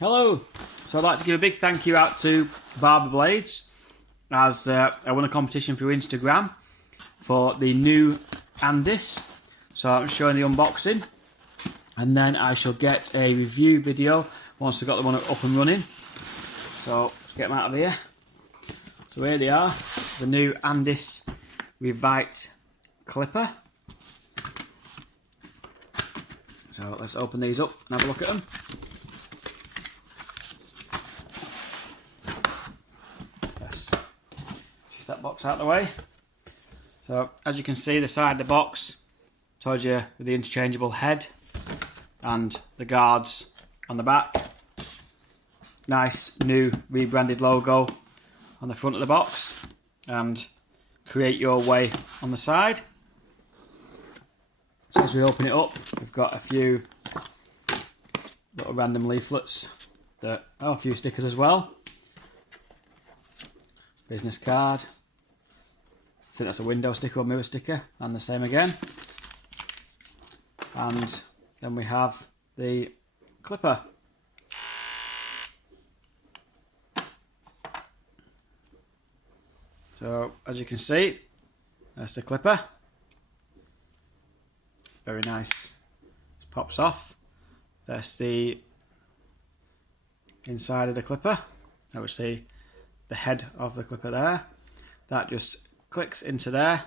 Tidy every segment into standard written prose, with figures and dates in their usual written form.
Hello! So I'd like to give a big thank you out to Barber Blades as I won a competition through Instagram for the new Andis. So I'm showing the unboxing and then I shall get a review video once I've got the one up and running. So let's get them out of here. So here they are, the new Andis reVITE clipper. So let's open these up and have a look at them. That box out of the way. So as you can see, the side of the box told you with the interchangeable head and the guards on the back. Nice new rebranded logo on the front of the box and create your way on the side. So as we open it up, we've got a few little random leaflets, a few stickers as well. Business card. I think that's a window sticker or mirror sticker, and the same again. And then we have the clipper. So as you can see, that's the clipper. Very nice. It pops off. That's the inside of the clipper. Obviously the head of the clipper there. That just clicks into there,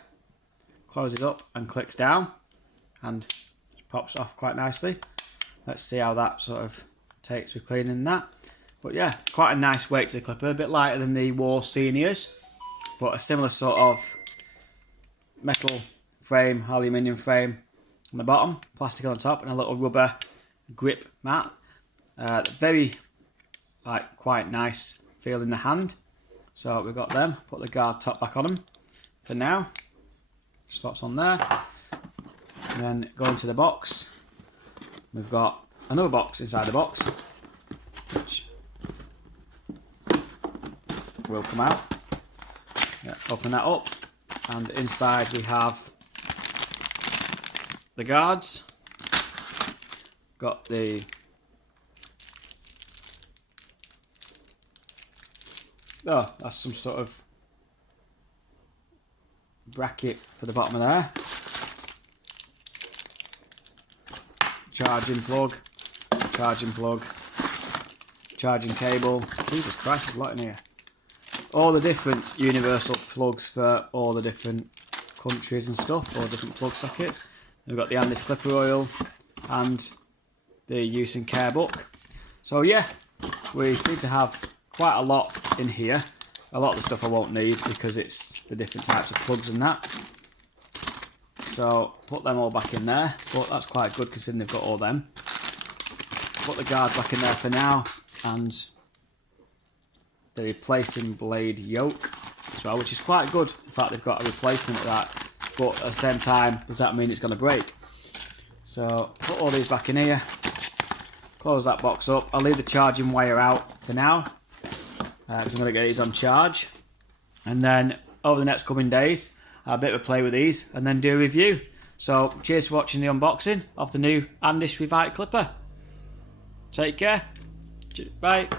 closes up and clicks down and pops off quite nicely. Let's see how that sort of takes with cleaning that. But yeah, quite a nice weight to the clipper, a bit lighter than the War Seniors, but a similar sort of metal frame, aluminium frame on the bottom, plastic on the top, and a little rubber grip mat. Very quite nice feel in the hand. So we've got them, put the guard top back on them for now. Slots on there. And then go into the box. We've got another box inside the box, which will come out. Yeah, open that up, and inside we have the guards. Got the that's some sort of bracket for the bottom of there. Charging plug, charging cable. Jesus Christ, there's a lot in here. All the different universal plugs for all the different countries and stuff, all different plug sockets. We've got the Andis clipper oil and the use and care book. So yeah, we seem to have quite a lot in here. A lot of the stuff I won't need because it's the different types of plugs and that. So put them all back in there, but that's quite good considering they've got all them. Put the guard back in there for now, and the replacing blade yoke as well, which is quite good. In fact, they've got a replacement of that, but at the same time, does that mean it's going to break? So put all these back in here, close that box up. I'll leave the charging wire out for now, because I'm going to get these on charge, and then over the next coming days I'll have a bit of a play with these and then do a review. So cheers for watching the unboxing of the new Andis reVITE clipper. Take care. Bye.